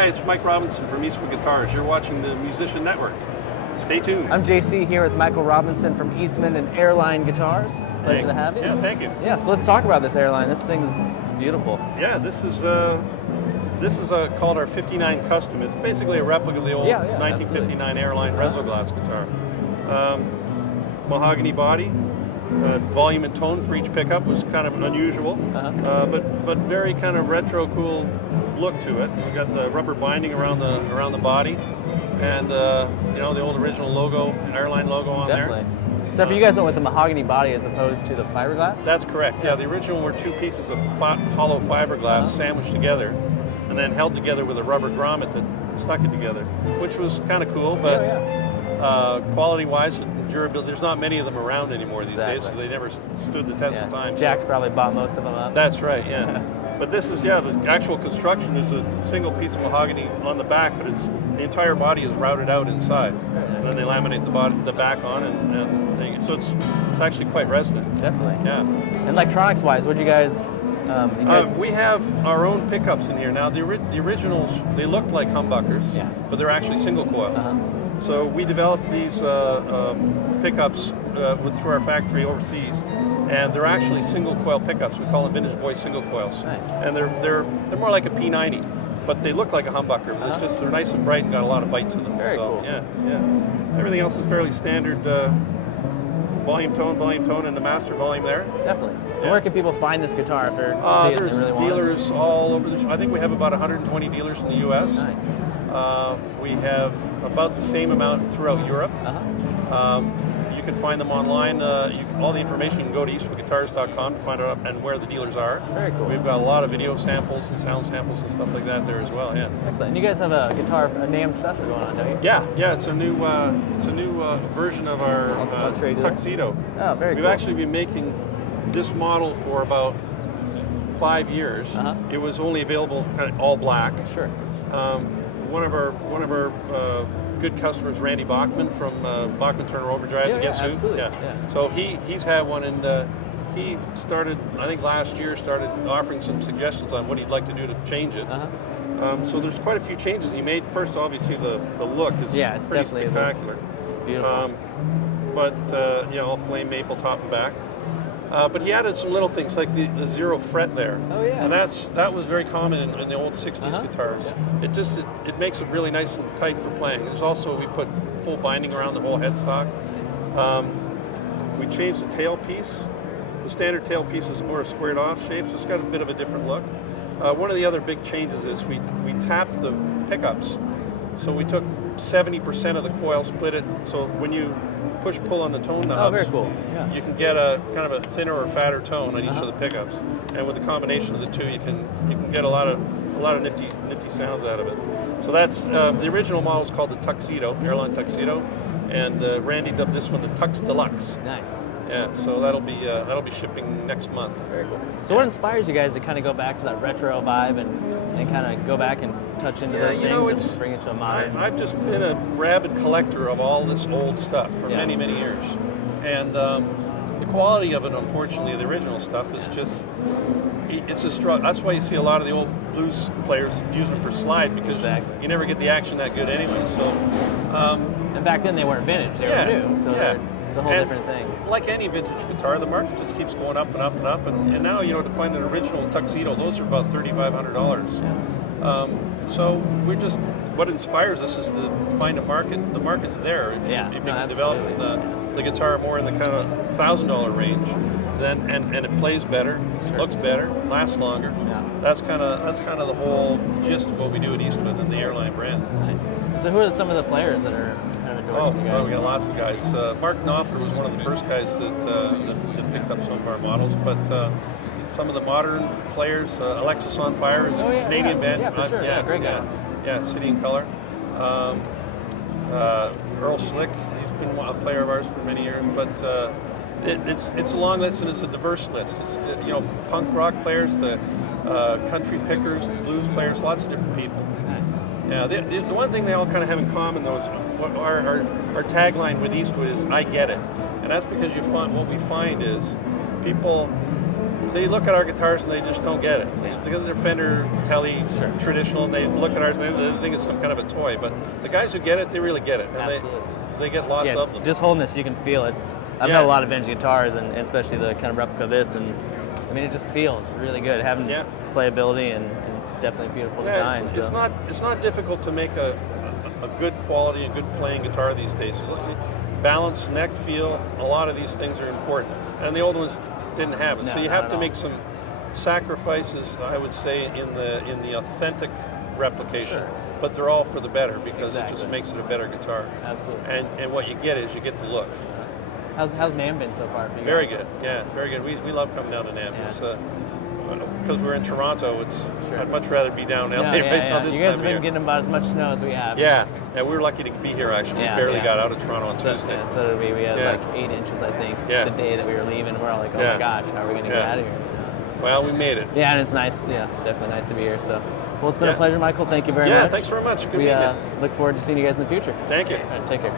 Hi, it's Mike Robinson from Eastman Guitars. You're watching the Musician Network. Stay tuned. I'm JC here with Michael Robinson from Eastman and Airline Guitars. Pleasure to have you. Yeah, thank you. Yeah, so let's talk about this Airline. This thing is beautiful. Yeah, this is called our 59 Custom. It's basically a replica of the old 1959 absolutely. Airline Rezo-Glass guitar. Mahogany body. Volume and tone for each pickup was kind of unusual, but very kind of retro cool look to it. We got the rubber binding around the body, and you know, the old original logo, Airline logo on there. Except for you guys went with the mahogany body as opposed to the fiberglass? That's correct. Yeah, the original were two pieces of hollow fiberglass sandwiched together, and then held together with a rubber grommet that stuck it together, which was kind of cool. But quality-wise, durability, there's not many of them around anymore these days, so they never stood the test of time. Jack's probably bought most of them up. That's right, yeah. But this is, the actual construction is a single piece of mahogany on the back, but the entire body is routed out inside. And then they laminate the back on, and so it's actually quite resonant. Definitely. Yeah. And electronics-wise, what do you guys... we have our own pickups in here. Now, the originals, they look like humbuckers, but they're actually single coil. So we developed these pickups through our factory overseas, and they're actually single coil pickups. We call them vintage voice single coils, and they're more like a P90, but they look like a humbucker. But they're nice and bright and got a lot of bite to them. Very cool. Yeah. Everything else is fairly standard. Volume tone, and the master volume there. Definitely. And where can people find this guitar if they're there's really dealers all over. I think we have about 120 dealers in the U.S. Nice. We have about the same amount throughout Europe. You can find them online. All the information, you can go to eastwoodguitars.com to find out and where the dealers are. Very cool. We've got a lot of video samples and sound samples and stuff like that there as well. Yeah. Excellent. And you guys have a guitar, a NAMM special going on, don't you? Yeah. It's a new version of our Tuxedo. Oh, very cool. We've actually been making this model for about 5 years. It was only available kind of all black. Sure. One of our good customers, Randy Bachman from Bachman Turner Overdrive. Guess who? Absolutely. So he's had one, and he started, I think last year, offering some suggestions on what he'd like to do to change it. So there's quite a few changes he made. First, obviously, the look is it's pretty definitely spectacular. It's beautiful. But all flame maple top and back. But he added some little things like the zero fret there. Oh yeah. And that was very common in the old 60s guitars. It makes it really nice and tight for playing. There's also, we put full binding around the whole headstock. We changed the tailpiece. The standard tailpiece is more a squared off shape, so it's got a bit of a different look. One of the other big changes is we tapped the pickups. So we took 70% of the coil, split it, so when you push-pull on the tone knobs, very cool. You can get a kind of a thinner or fatter tone on each of the pickups, and with the combination of the two, you can get a lot of nifty sounds out of it. So that's the original model is called the Tuxedo, Airline Tuxedo, and Randy dubbed this one the Tux Deluxe. Nice. Yeah, so that'll be shipping next month. Very cool. So what inspires you guys to kind of go back to that retro vibe and kind of go back and touch into those things and bring it to a modern? I've just been a rabid collector of all this old stuff for many years, and the quality of it, unfortunately, the original stuff is just, it's a struggle. That's why you see a lot of the old blues players using them for slide, because you never get the action that good anyway. So, and back then they weren't vintage; they were new, so it's a whole different thing. Like any vintage guitar, the market just keeps going up and up and up, and now to find an original Tuxedo, those are about $3,500. So what inspires us is to find a market. The market's there. If you can develop the guitar more in the kind of $1,000 range, then and it plays better, looks better, lasts longer. That's kind of the whole gist of what we do at Eastwood and the Airline brand. Nice. So who are some of the players that are kind of endorsing you guys? We got lots of guys. Mark Knopfler was one of the first guys that picked up some of our models, but some of the modern players, Alexis on Fire is a Canadian band. Yeah, for sure. Great guys. Yeah, City in Color. Earl Slick, he's been a player of ours for many years, but it's a long list and it's a diverse list. It's punk rock players, the country pickers, blues players, lots of different people. Yeah, the one thing they all kind of have in common, though, is our tagline with Eastwood is "I get it," and that's because what we find is people they look at our guitars and they just don't get it. Yeah. They get their Fender Tele traditional, and they look at ours and they think it's some kind of a toy. But the guys who get it, they really get it. And Absolutely. They get lots of them. Just holding this, you can feel it. I've had a lot of vintage guitars, and especially the kind of replica of this, and I mean, it just feels really good. Having playability, and it's definitely a beautiful design. It's not difficult to make a good quality and good playing guitar these days. Balance, neck feel, a lot of these things are important, and the old ones didn't have it. No, so you have to make some sacrifices, I would say, in the authentic replication. But they're all for the better, because it just makes it a better guitar. Absolutely. And what you get is you get the look. How's NAMM been so far for you? Very good. Yeah, very good. We love coming down to NAMM. Because we're in Toronto, I'd much rather be down LA right now this You guys time have been of getting about as much snow as we have. Yeah, we were lucky to be here, actually. We barely got out of Toronto on Tuesday. Yeah, so did we. We had like 8 inches, I think, the day that we were leaving. We're all like, oh my gosh, how are we going to get out of here? Well, we made it. Yeah, and it's nice. Yeah, definitely nice to be here. So, well, it's been a pleasure, Michael. Thank you very much. Yeah, thanks very much. Good meeting you. Look forward to seeing you guys in the future. Thank you. All right, take care.